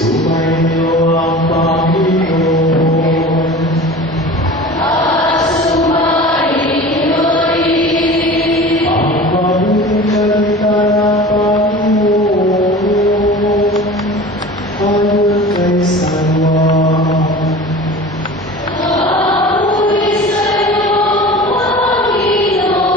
Sumainyo ang Panginoon. At sumainyo rin. Ang mabuting salita ng Panginoon ayon kay San Juan. Papuri sa iyo, Panginoon.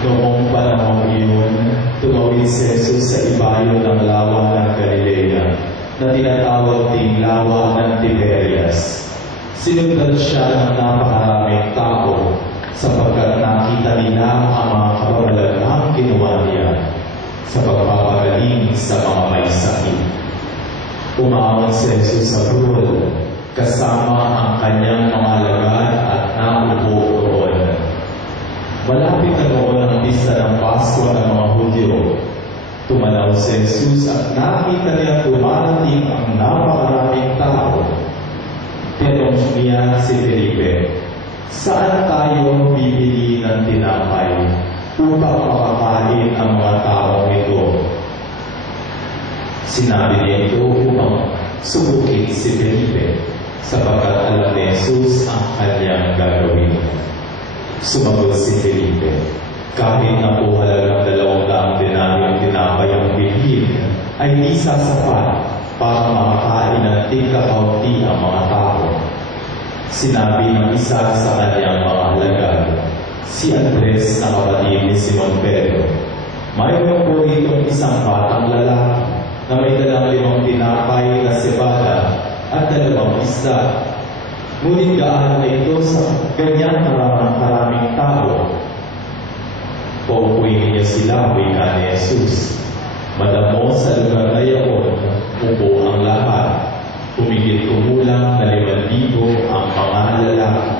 Noong panahon iyon, tumawid si Jesus sa ibayo ng lawa ng Galilea na tinatawag ding lawa ng Tiberias. Sinundan siya ng napakaraming tao sapagkat nakita nila ang mga kababalaghang ginawa niya sa pagpapagaling sa mga may sakit. Umawat si Jesus sa burol kasama ang kanyang mga alagad at naupo roon. Malapit na noon ang pista ng Pasko ng mga Hudyo. Tumanaw si Jesus at nakita niya dumarating ang napakaraming tao. Tinanong niya si Felipe, "Saan tayo bibili ng tinapay upang makakain ang mga taong ito?" Sinabi niya ito upang subukin si Felipe, sapagkat alam ni Jesus ang kanyang gagawin. Sumagot si Felipe, "Kahit na po halagang 200 denaryong tinapay ang bilhin, ay di sasapat para makakain ng tigkakaunti ang mga tao." Sinabi ng isa sa kanyang mga alagad, si Andres na kapatid ni Simon Pedro, "Mayroon po itong isang batang lalaki na may dalang 5 tinapay na cebada at 2 isda. Ngunit gaano na ito sa ganyan karaming tao?" Paupuin niya sila, wika ni Jesus. Madamo sa lugar na iyon, upo ang lahat. Humigit kumulang na 5,000 ang mga lalaki.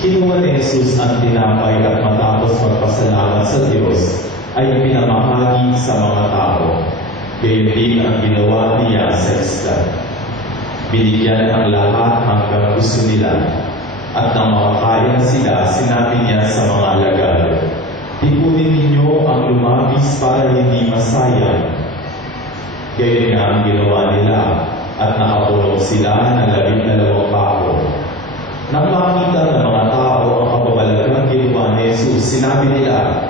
Kinuha ni Jesus ang tinapay at matapos magpasalamat sa Diyos, ay pinamahagi sa mga tao. Gayon din ang ginawa niya sa isla. Binigyan ang lahat hanggang gusto nila. At nang makakain sila, sinabi niya sa mga alagad, "Tipunin ninyo ang lumabis para hindi masayang." Gayon nga ang ginawa nila, at nakapuno sila ng 12 bako. Nang makita ng mga tao ang kababalaghang ginawa ni Jesus, sinabi nila,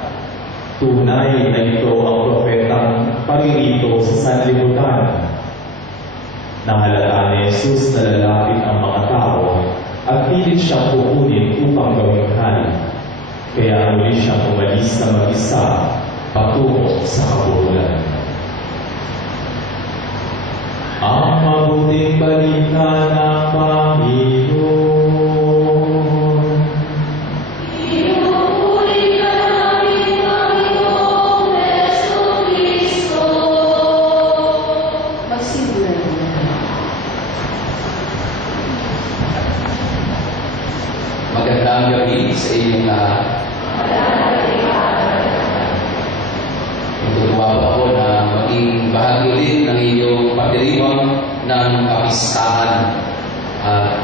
"Tunay na ito ang propetang paririto sa sanlibutan." Nahalata ni Jesus na lalapit ang mga tao at pilit siyang kukunin upang gawing hari. Kaya muli siyang umalis na mag-isa patungo sa kabuluhan. Ang mabuting balita ng Panginoon. Pinupuri ka namin, Panginoong Jesucristo. Magsimulan na. Magandang gabi sa inyong lahat. Natutuwa ako na maging bahagi ulit ng inyong pagdiriwang ng kapistahan. At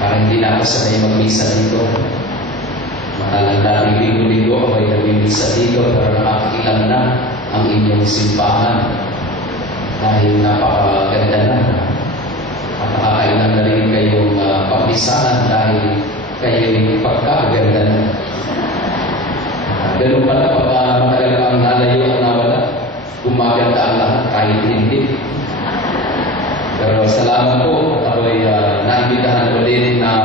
parang hindi na ako sanay mag-misa dito. Matalang dating linggo-linggo ako ay nag-misa dito, pero nakakakilang na ang inyong simbahan. Dahil napakaganda na. At nakakailan na rin kayong pagbisahan dahil kayo'y pagkaganda na. Ganun pala pagka matagal kang nalayo ang nawala, gumaganda ang lahat kahit hindi. Pero salamat po at ako'y naimbitahan ulit na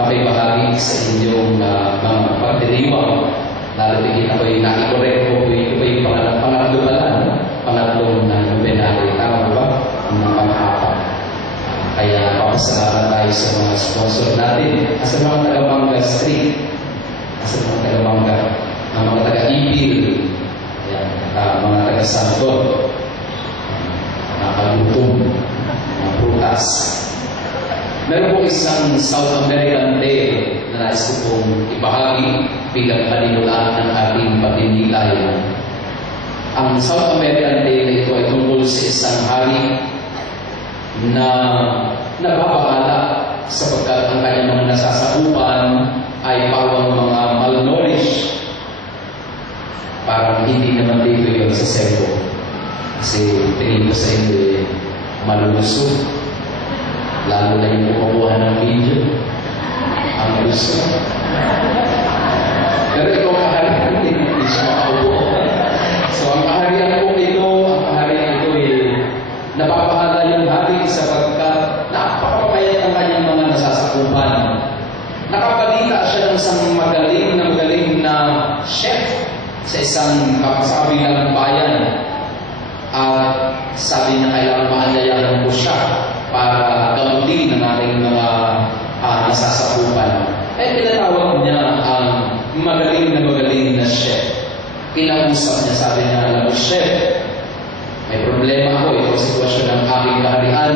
makibahagi sa inyong mga pagdiriwang. Lalo tingin ako'y nakikorek ko, ito pa yung pangatlo pala, pangatlong na numenary. Tama ba? Ang pang-apat. Kaya papasalamat tayo sa mga sponsor natin. Sa mga taga-Manga Street, sa mga taga-Manga, ang mga taga-Ipil, mga taga-Santo, mga kalutom, mga prutas. Meron pong isang South American Day na nais ko pong ibahagi bilang panimulaan ng ating paninilay. Ang South American Day na ito ay tungkol sa isang hari na nababahala sapagkat ang kanyang mga nasasakupan ay pawang mga malnourished parang hindi naman dito yun sa cellphone. Kasi tingin ko sa inyo malulusog. Lalo na yung kumukuha ng video. Ang gusto. Pero ito ang kaharian, hindi siya makaupo. So ang kaharian po ito, napapahala yung hari sapagkat napakapayat ang kanyang mga nasasakupan. Nakapalita siya ng isang magaling na chef sa isang kapasabilang bayan. At sabi niya kailangan maanyayahan ko siya para gamutin ang ating mga nasasakupan. Pinatawag niya ang magaling na chef. Kinausap niya, sabi niya, alam mo chef, may problema ako, ito ang sitwasyon ng aking kaharian.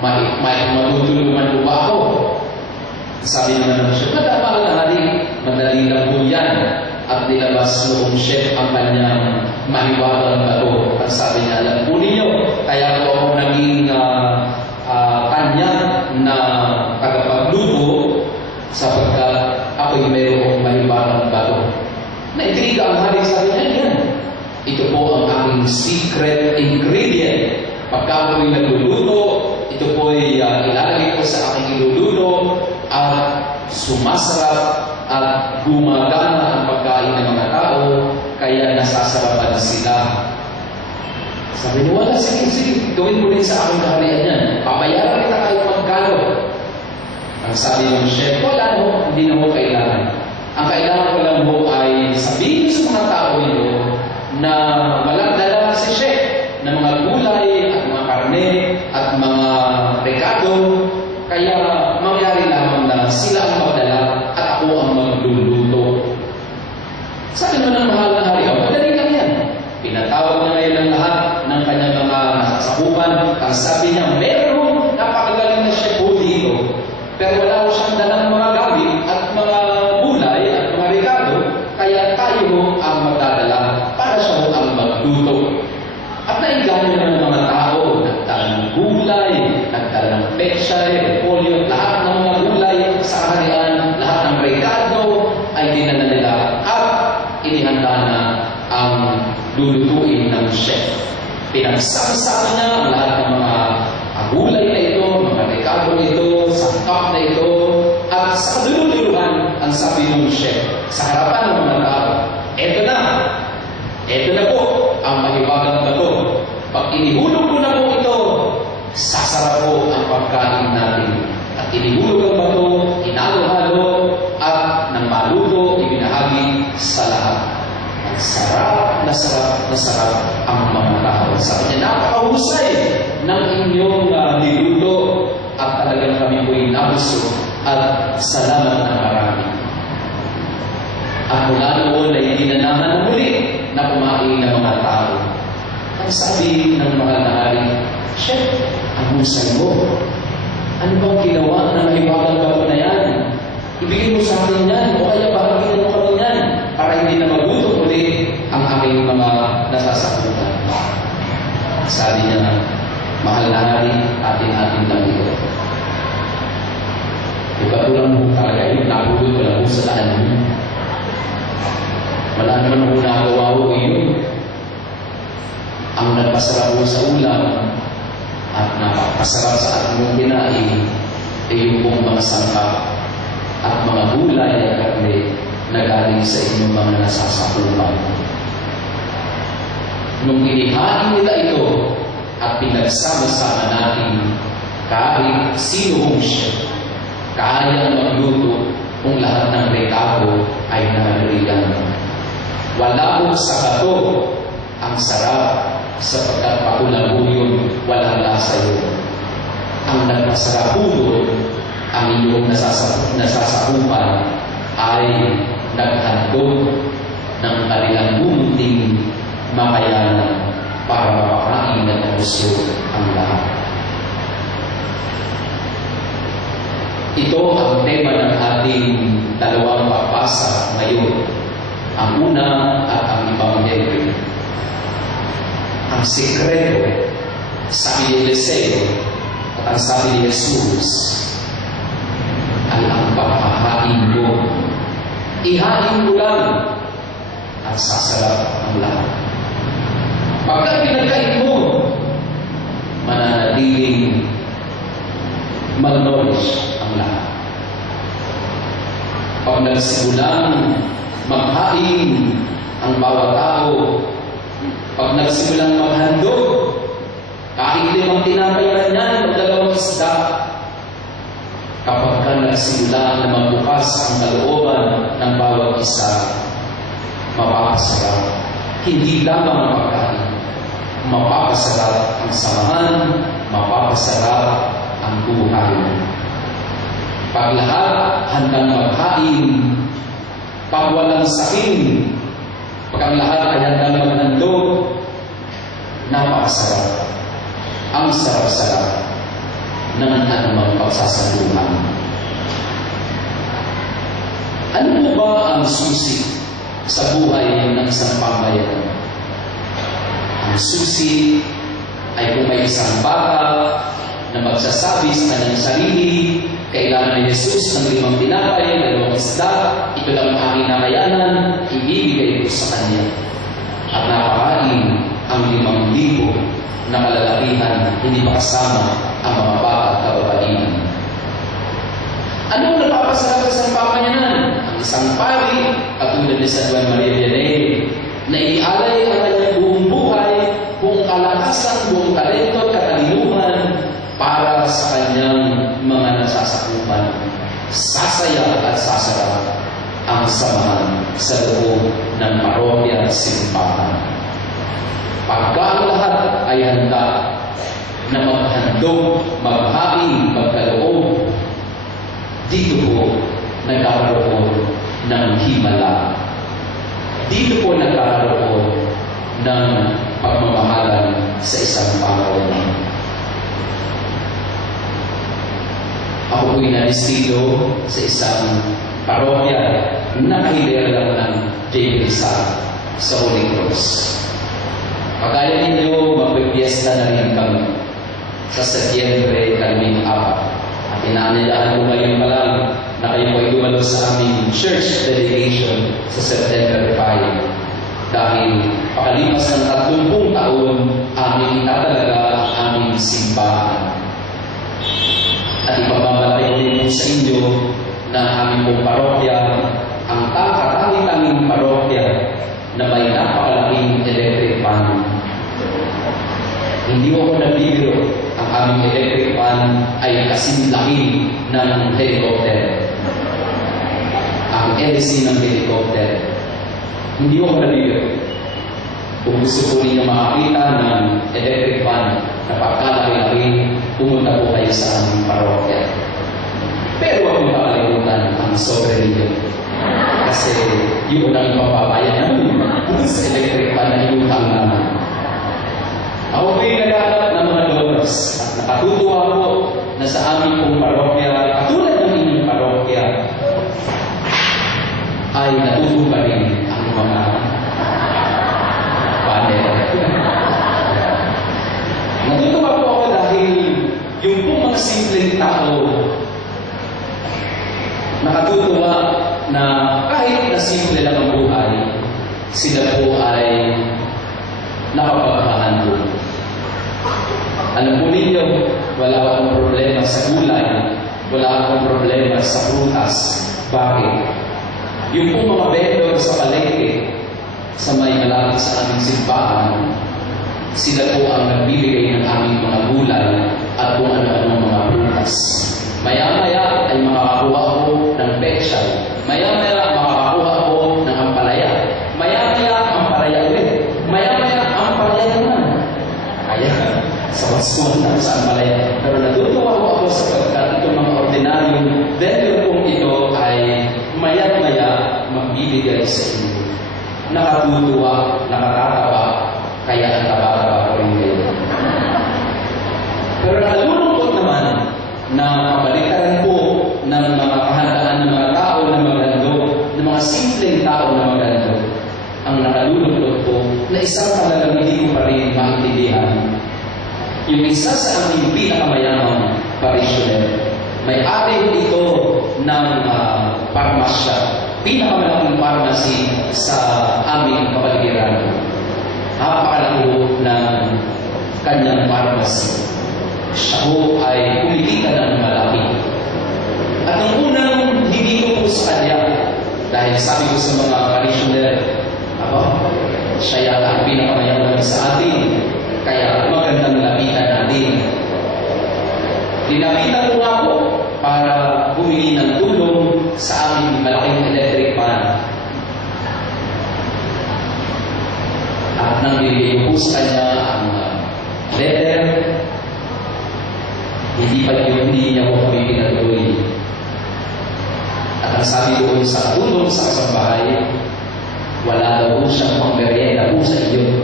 Matutulungan mo ba ako? Sabi naman ng chef, madama na hari, madali lang po yan. At nilabas noong chef ang kanyang mahiwagang bato. At sabi niya, alam po ninyo, kaya po ako naging kanya na tagapagluto sapagkat ako'y mayroong mahiwagang bato. Naintriga ang hari, sabi niya, yan. Ito po ang aking secret ingredient. Pagka ako'y nagluluto, ito po'y ilalagay ko sa aking iluluto at sumasarap at gumagana ang pagkain ng mga tao, kaya nasasarapan sila. Sabi niya, wala, sige, gawin mo rin sa aking kaharian yan. Papayaran kita kayo magkano. Ang sabi ng chef, wala no, hindi na mo kailangan. Ang kailangan ko lang mo ay sabihin sa mga tao nito na walang dala si chef na mga gulay at mga karne at mga rekado, kaya mangyari lamang na sila ang magdala at ako ang magluluto. Sabi naman ng mahal na hari, madali lang yan. Pinatawag niya ngayon ang lahat ng kanyang mga nasasakupan. Ang sabi niya, meron napakagaling na chef po dito, pero wala ko siyang dalang mga gamit at mga gulay at mga rekado, kaya tayo ang magdadala para siya ang magluto. At nainganyo na ng mga tao, nagdala ng gulay, nagdala ng pechay, repolyo, lahat ng mga gulay sa kaharian, lahat ng rekado ay dinala nila at inihanda na ang lulutuin ng chef. Pinagsama-sama niya ang lahat ng mga gulay na ito, mga rekado na ito, sangkap na ito, at sa kadululuhan ang sabi ng chef sa harapan ng mga tao, eto na po ang mahiwagang bato. Pag inihulog ko na po ito, sasarap po ang pagkain natin. At inihulog ang bato, inalo-halo, at nang maluto, ibinahagi sa lahat. Ang sarap ang mga tao. Sabi niya, napakahusay ng inyong niluto at talagang kami po'y nabusog at salamat na marami. At mula noon ay dinanaman muli na kumain ng mga tao. Ang sabi ng mahal na hari, chef, ang husay mo. Ano bang ginawa ng mahiwagang bato na yan? Ibigay mo sa akin yan, o kaya bahagin mo kami yan para hindi na magutom ulit ang aming mga nasasakupan. Sabi niya, mahal na hari, atin-atin lang ito. Iba ko lang mo talaga yun, napulot ko lang sa daan mo. Wala naman ako nagawa ko yun. Ang nagpasarap mo sa ulam at napapasarap sa ating mong kinain ay yung pong mga sangkap at mga gulay at karne na galing sa inyong mga nasasakupan. Nung inihain nila ito at pinagsama-sama natin, kahit sino mong siya, kaya magluto kung lahat ng rekado ay nariyan. Wala mo sa bato ang sarap sapagkat pakulang yun, walang lasa yun. Ang nagmasarap doon, ang iyong nasasakupan ay naghandog ng kanilang munting makayanan para mapakain at mabusog ang lahat. Ito ang tema ng ating dalawang pagbasa ngayon. Ang una at ang Ebanghelyo. Ang sikreto sa Eliseo at ang sabi ni Jesus ay ang paghahain mo. Ihain mo lang at sasarap ang lahat. Pagka pinagkain mo, mananatiling malnourished ang lahat. Pag nagsimulang maghain ang bawat tao, pag nagsimulang maghandog, kahit 5 tinapay man yan o 2 isda, kapag ka nagsimula na magbukas ang kalooban ng bawat isa, mapapasarap. Hindi lamang ang pagkain, mapapasarap ang samahan, mapapasarap ang buhay. Pag lahat handang maghain, pag walang sakin, pag ang lahat ay handang maghandog, napakasarap. Ang sarap-sarap ng anumang pagsasaluhan. Ano po ba ang susi sa buhay ng isang pamayanan? Ang susi ay kung may isang bata na magsasabi sa kanyang sarili, kailangan ni Jesus ng 5 tinapay, 2 isda, ito lang ang aking nakayanan, ibibigay ko sa kanya. At napakain ang 5,000 na kalalakihan, hindi pa kasama ang mga bata at kababaihan. Anong napapasarap sa isang pamayanan? Ang isang pari, katulad ni San Juan Maria Vianney, na ialay ang kanyang buong buhay, buong kalakasan, buong talento at katalinuhan para sa kanyang mga nasasakupan. Sasaya at sasarap ang samahan sa loob ng parokya at simbahan. Pagka ang lahat ay handa na maghandog, maghain, magkaloob, dito po nagkakaroon ng himala. Dito po nagkakaroon ng pagmamahalan sa isang pamayanan. Ako po'y nanistilo sa isang parokya na kahilera ng J. Rizal sa Holy Cross. Pagkaya ninyo, magpipiesta na rin kami sa Setyembre 14. At inaanyayahan ko ngayon pa lang na kayo ay dumalo sa aming church dedication sa September 5. Dahil pakalipas ng 30 taon, aming itatalaga ang aming simbahan. At ipagmamalaki ko din po sa inyo na aming pong parokya, ang tanging parokya na may napakalaking electric fan. Hindi ako nabibiro, ang aming electric fan ay kasing laki ng helicopter. Ang LC ng helicopter. Hindi ako nabibiro. Kung gusto po ninyo makakita ng electric fan na pagkalaki-laki, pumunta po kayo sa aming parokya. Pero huwag mo kakalimutan ang sovereignty. Kasi yun ang ipapabayan namin sa electric fan na inutang namin. Ako po'y naghahanap ng mga donors at nakatutuwa po na sa aming pong parokya, katulad ng inyong parokya, ay natutupa rin ang mga panel. Natutuwa po ako dahil yung pong mga simpleng tao nakatutuwa na kahit na simple lang ang buhay, sila po ay nakapagpahandog. Alam po ninyo, wala akong problema sa gulay, wala akong problema sa prutas. Bakit? Yung po mga vendor sa palengke, sa may malapit sa aming simbahan, sila po ang nagbibigay ng aming mga gulay at kung ano-ano mga prutas. Maya-maya ay makakakuha ko ng pechay. Maya-maya makakakuha ko ng ampalaya. Maya-maya ampalaya ulit. Maya-maya ampalaya naman. Kaya, sa waswan na sa ampalaya. Pero natutuwa ko ako sapagkat itong mga ordinaryong vendor kong ito ay maya-maya magbibigay sa inyo. Nakatutuwa, nakakatawa, kaya ang taba-taba ko rin kayo. Pero nalulungkot naman na kabalikaran po ng mga kahandaan ng mga tao na magandog, ng mga simpleng tao na magandog, ang nakalulungkot po na isang talagang hindi ko pa rin maintindihan. Yung isa sa aming pinakamayamang parishioner, may-ari ito ng parmasya pinakamalaking pharmacy sa aming kapaligiran. Napakalaki ng kanyang pharmacy. Siya ho ay kumikita ng malaki. At nung unang hindi ko po sa kanya, dahil sabi ko sa mga parishioner, siya yata ang pinakamayaman sa atin, kaya magandang lapitan natin. Dinapitan ko nga po para bumili ng tulong sa aming malaking electric fan. At nang binigay ko sa kanya ang letter, hindi niya ko kami pinatuloy. At ang sabi doon sa tulong sa kasambahay, wala daw po siyang pang-merienda po sa iyo.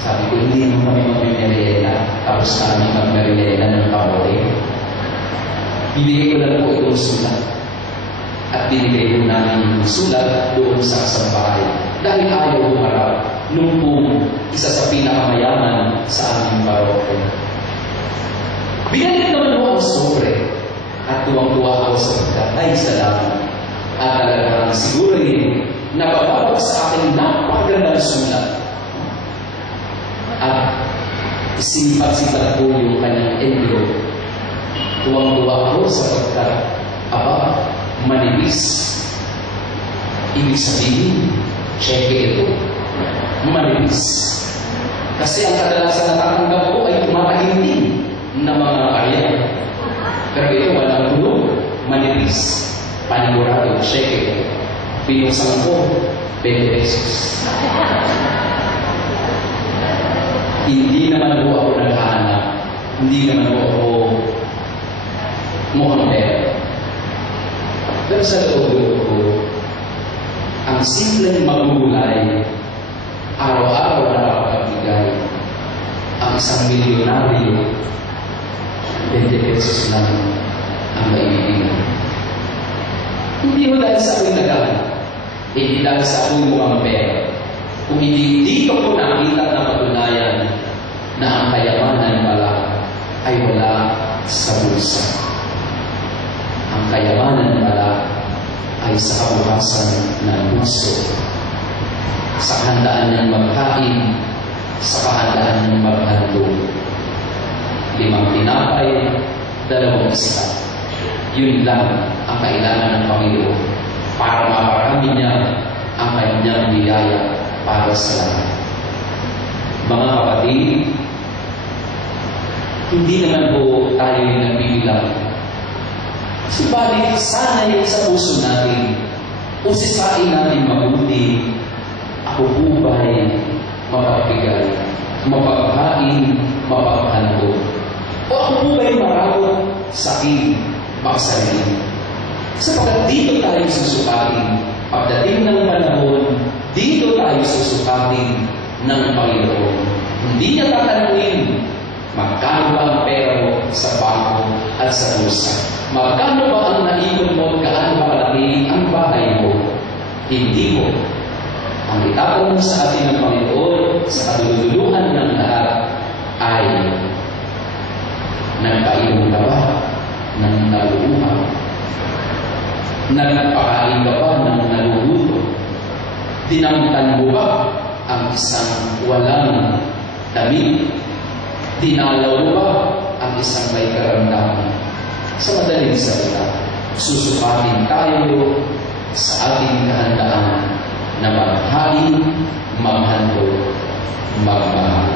Sabi ko, hindi mo kami mag-merienda, tapos kami mag-merienda ng kamote. Binigay ko lang po itong sulat. At binigay ko namin yung sulat doon sa kasambahay. Dahil ayaw humarap nung po isa sa pinakamayaman sa aming parokyo. Binalik naman mo ang sobre. At tuwang-tuwa ako sa pagkatay salamat. At talagang siguro nababawag sa akin napakagandang sulat. At sinipat-sipat ko yung kanyang envelope. Tuwang-tuwa ako sa pagkat, manipis. Ibig sabihin, cheque ito. Manipis. Kasi ang kadalasan natatanggap ko ay tumataginting na mga karya. Pero ito walang tulong. Manipis. Panigurado, cheque. Pinusang ko, 20 pesos. Hindi naman po ako naghahanap. Hindi naman po ako mukhang pera. Pero sa loob ko, ang simpleng magugulay, araw-araw na nakakapagbigay, ang isang milyonaryo, 20 pesos lang ang maibigay. Hindi mo dahil sa ako'y naghahanap. Hindi dahil sa ako'y mukhang pera. Kung hindi dito ko nakita na patunayan na ang kayamanan pala ay wala sa bulsa. Ang kayamanan pala ay sa kabuhasan ng puso, sa kahandaan ng magkain, sa kahandaan ng maghandog. 5 tinapay, 2 isda. Yun lang ang kailangan ng Panginoon para maparami niya ang kanyang biyaya para sa lahat. Mga kapatid, hindi naman po tayo nagbibilang. Subalit, sana yung sa puso natin, usisain natin mabuti, ako po ba'y mapagbigay, mapaghain, mapaghandog? O ako po ba'y marawat sa akin, magsarili? Sapagkat dito tayo susukatin, pagdating ng panahon, dito tayo susukatin ng Panginoon. Hindi niya tatanungin, magkano ba ang pera mo sa bangko at sa bulsa? Magkano ba ang naipon mo at gaano ba kalaki ang bahay mo? Hindi po. Ang itatanong sa atin ng Panginoon sa kadululuhan ng lahat ay, nagpainom ka ba ng nalubuhan? Nagpakain ka ba ng naluluto? Dinamtan mo ba ang isang walang damit? Dinalaw mo ba ang isang may karamdaman? Sa madaling salita, susukatin tayo sa ating kahandaan na maghain, maghandog, magmahal.